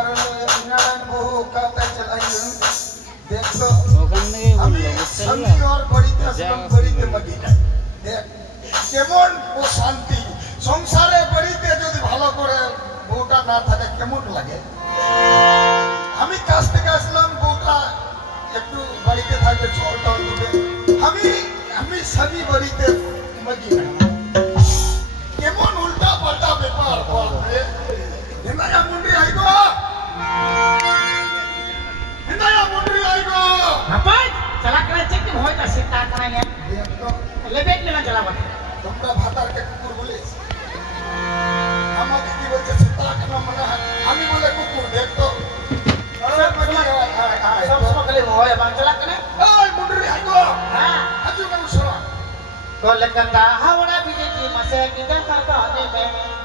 এবার নারায়ণ বহু কাতে চালাইলেন দেখতো ওখান থেকে আমি বললো বুঝতে আমি পারলা ওর বাড়িতে আসলাম বাড়িতে মাগি নাই দেখ কেমন ও শান্তি সংসারে বাড়িতে যদি ভালো করে বউটা না থাকে কেমন লাগে আমি কাছ থেকে আসলাম বউটা একটু বাড়িতে থাকবে চল টল দিবে আমি আমি স্বামী বাড়িতে মাগি নাই কেমন উল্টা পাল্টা ব্যাপার বাপরে হিমায়া মুন্ডি আইগো হিমায়া মুন্ডি I go Apa? Salah kena cek ni mohon tak sita kerana দেখতো lebih dengan jalan apa? তোমরা ভাতারকে কুকুর বলিস আমাকে কি বলছে সীতা কেন মনে হয় আমি বলে কুকুর দেখতো Semua kali mohon abang salah kena. ওই মুন্ডি আইগো Ha, আজু না শোনো kau lekat dah hawa biji masa kita marka ni me.